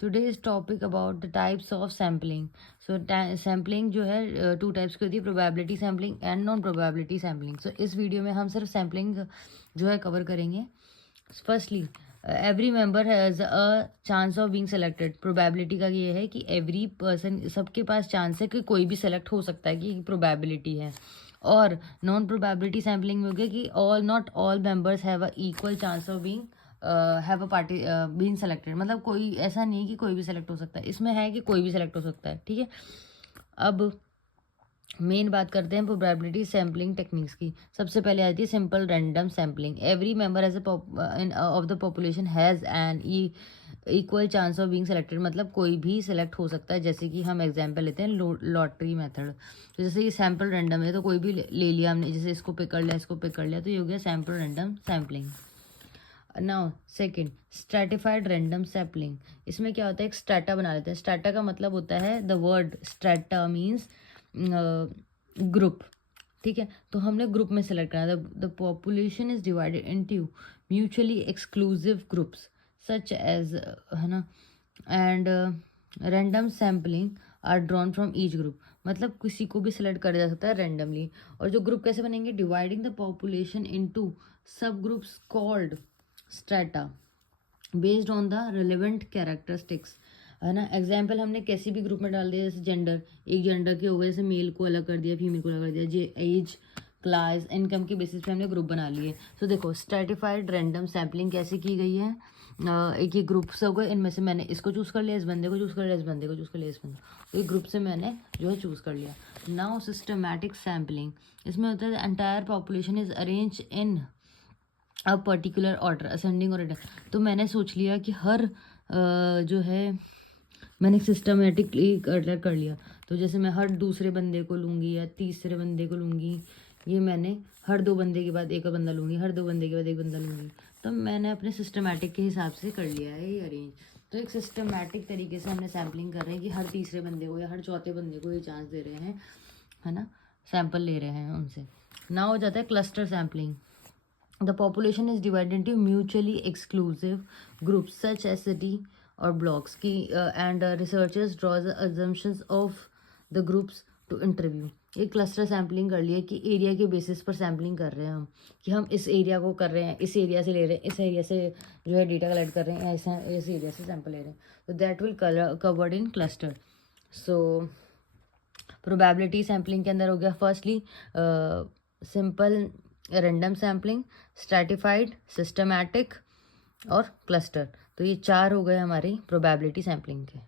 Today's topic about the types of sampling. So sampling जो है two types की होती है, probability sampling and non probability sampling. So इस वीडियो में हम सिर्फ सैम्पलिंग जो है कवर करेंगे. Firstly, every member has a chance of being selected. Probability का ये है कि एवरी पर्सन, सबके पास चांस है कि कोई भी सेलेक्ट हो सकता है, कि प्रोबेबिलिटी है. और नॉन प्रोबेबिलिटी सैम्पलिंग में हो गया कि all not all members have a equal chance of being have a party being selected. मतलब कोई ऐसा नहीं है कि कोई भी सेलेक्ट हो सकता है, इसमें है कि कोई भी सेलेक्ट हो सकता है. ठीक है, अब मेन बात करते हैं प्रोबेबिलिटी सैम्पलिंग टेक्निक्स की. सबसे पहले आती है simple random sampling. Every member as of the population has an equal chance of being selected. मतलब कोई भी सेलेक्ट हो सकता है. जैसे कि हम एग्जांपल लेते हैं लॉटरी मेथड. तो जैसे ये सैम्पल रैंडम है तो कोई भी ले लिया हमने, जैसे इसको पिक कर लिया, इसको पिक कर लिया, तो ये हो गया sample random sampling. Now second, stratified random sampling. इसमें क्या होता है, एक स्ट्रैटा बना लेते हैं. स्ट्रैटा का मतलब होता है, the word strata means group. ठीक है, तो हमने ग्रुप में सेलेक्ट करना. The population is divided into mutually exclusive groups such as, है ना, and random sampling are drawn from each group. मतलब किसी को भी सिलेक्ट करा जा सकता है रैंडमली. और जो ग्रुप कैसे बनेंगे, डिवाइडिंग द पॉपुलेशन इनटू सब groups called strata based on the relevant characteristics, है ना. एग्जाम्पल हमने किसी भी ग्रुप में डाल दिया, जैसे जेंडर, एक जेंडर के हो गए, जैसे मेल को अलग कर दिया, फीमेल को अलग कर दिया, जे एज, क्लास, इनकम के बेसिस पे हमने ग्रुप बना लिए. तो देखो स्ट्रैटिफाइड रैंडम सैम्पलिंग कैसे की गई है. एक ये ग्रुप्स हो गए, इनमें से मैंने इसको चूज़ कर लिया, इस बंदे को चूज़ कर लिया, इस बंदे को चूज़ कर लिया, इस बंदे, तो एक ग्रुप से मैंने जो है चूज़ कर लिया. Now systematic sampling. इसमें होता है entire population is arrange in a particular order, ascending order. तो मैंने सोच लिया कि हर जो है मैंने सिस्टमेटिकली कर लिया. तो जैसे मैं हर दूसरे बंदे को लूँगी या तीसरे बंदे को लूँगी, ये मैंने हर दो बंदे के बाद एक बंदा लूँगी, हर दो बंदे के बाद एक बंदा लूँगी. तो मैंने अपने सिस्टमेटिक के हिसाब से कर लिया है ये अरेंज. तो एक सिस्टमेटिक तरीके से हमने सैम्पलिंग कर रहे हैं कि हर तीसरे बंदे को या हर चौथे बंदे को ये चांस दे रहे हैं, है ना, सैंपल ले रहे हैं उनसे. ना हो जाता है cluster sampling. The population is divided into mutually exclusive groups such as city or blocks की and researchers draw the assumptions of the groups to interview. एक क्लस्टर सैम्पलिंग कर लिया कि एरिया के बेसिस पर सैम्पलिंग कर रहे हैं हम, कि हम इस एरिया को कर रहे हैं, इस एरिया से ले रहे हैं, इस एरिया से जो है डेटा कलेक्ट कर रहे हैं, ऐसा इस एरिया से सैंपल ले रहे हैं. तो that will covered in cluster. So probability sampling के अंदर हो गया firstly simple random sampling, stratified, systematic और क्लस्टर. तो ये चार हो गए हमारी प्रोबेबिलिटी सैम्पलिंग के.